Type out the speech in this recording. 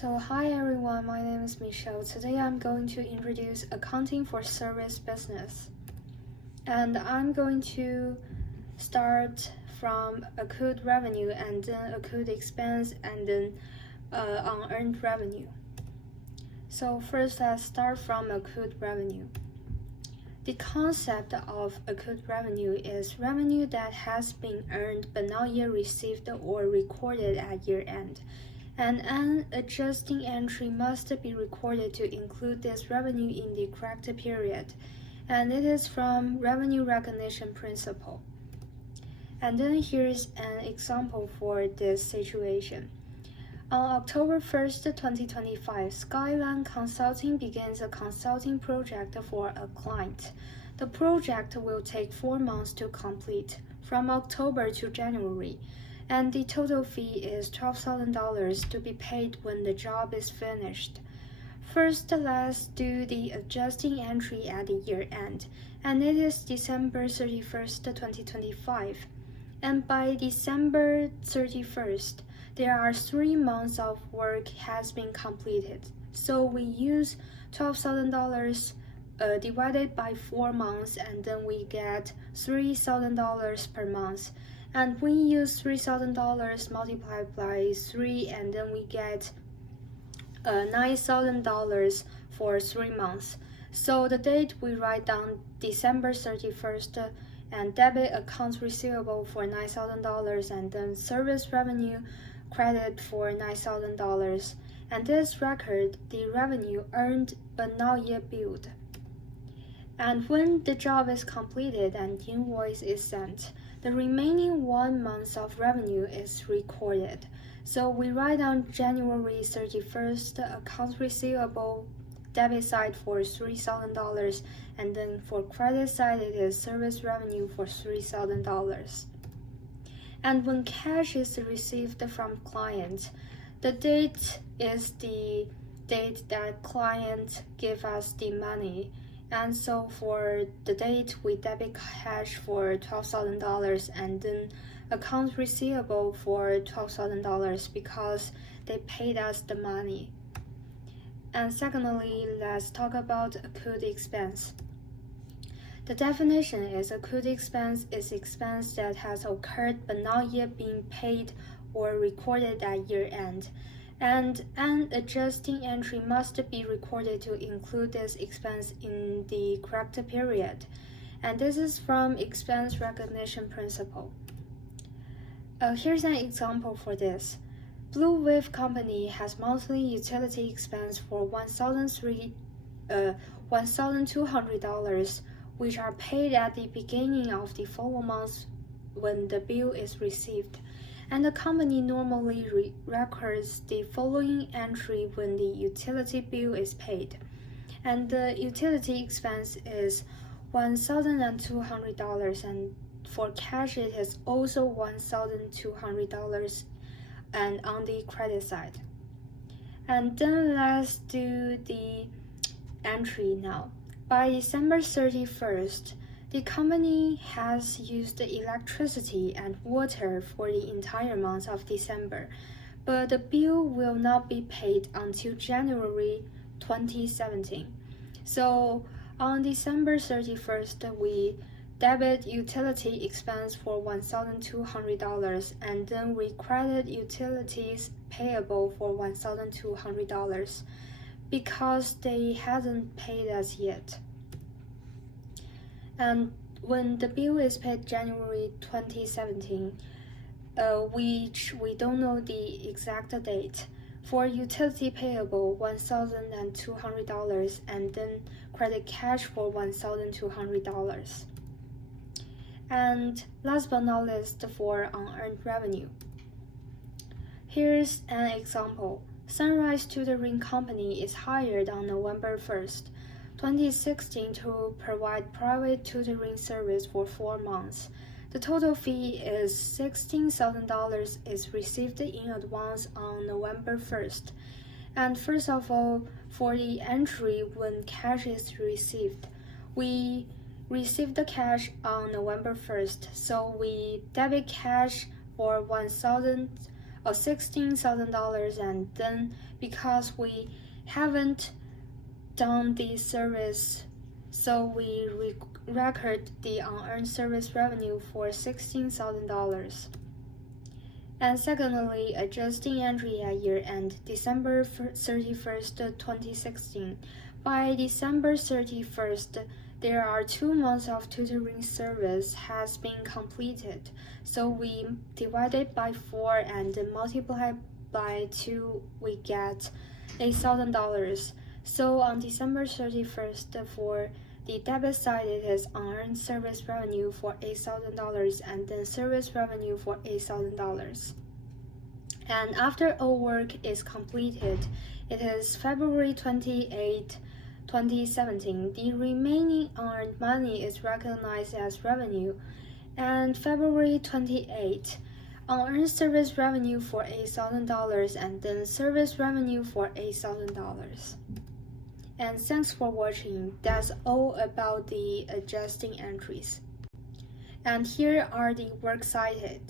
So hi everyone, my name is Michelle. Today I'm going to introduce accounting for service business. And I'm going to start from accrued revenue and then accrued expense and then unearned revenue. So first let's start from accrued revenue. The concept of accrued revenue is revenue that has been earned but not yet received or recorded at year end. And an adjusting entry must be recorded to include this revenue in the correct period, and it is from revenue recognition principle. And then here's an example for this situation. On October 1st, 2025, Skyline Consulting begins a consulting project for a client. The project will take 4 months to complete, from October to January. And the total fee is $12,000 to be paid when the job is finished. First, let's do the adjusting entry at the year end, and it is December 31st, 2025. And by December 31st, there are 3 months of work has been completed. So we use $12,000 divided by 4 months, and then we get $3,000 per month. And we use $3,000 multiplied by 3, and then we get $9,000 for 3 months. So the date we write down December 31st and debit accounts receivable for $9,000 and then service revenue credit for $9,000. And this record the revenue earned but not yet billed. And when the job is completed and invoice is sent, the remaining 1 month of revenue is recorded. So we write down January 31st accounts receivable debit side for $3,000, and then for credit side it is service revenue for $3,000. And when cash is received from client, the date is the date that client give us the money. And so for the date, we debit cash for $12,000 and then accounts receivable for $12,000 because they paid us the money. And secondly, let's talk about accrued expense. The definition is accrued expense is expense that has occurred but not yet been paid or recorded at year end. And an adjusting entry must be recorded to include this expense in the correct period. And this is from expense recognition principle. Here's an example for this. Blue Wave Company has monthly utility expense for $1,200, which are paid at the beginning of the following month when the bill is received. And the company normally records the following entry when the utility bill is paid. And the utility expense is $1,200, and for cash it is also $1,200 and on the credit side. And then let's do the entry now. By December 31st, the company has used electricity and water for the entire month of December, but the bill will not be paid until January 2017. So on December 31st, we debit utility expense for $1,200 and then we credit utilities payable for $1,200 because they hadn't paid us yet. And when the bill is paid January 2017, which we don't know the exact date, for utility payable $1,200 and then credit cash for $1,200. And last but not least, for unearned revenue. Here's an example. Sunrise Tutoring Company is hired on November 1st. 2016 to provide private tutoring service for 4 months. The total fee is $16,000 is received in advance on November 1st. And first of all, for the entry when cash is received, we received the cash on November 1st, so we debit cash for $1,000 of $16,000, and then because we haven't done the service, so we record the unearned service revenue for $16,000. And secondly, adjusting entry at year-end, December 31st, 2016. By December 31st, there are 2 months of tutoring service has been completed. So we divide it by 4 and multiply by 2, we get $8,000. So on December 31st, for the debit side, it is unearned service revenue for $8,000 and then service revenue for $8,000. And after all work is completed, it is February 28, 2017. The remaining unearned money is recognized as revenue. And February 28, unearned service revenue for $8,000 and then service revenue for $8,000. And thanks for watching. That's all about the adjusting entries. And here are the works cited.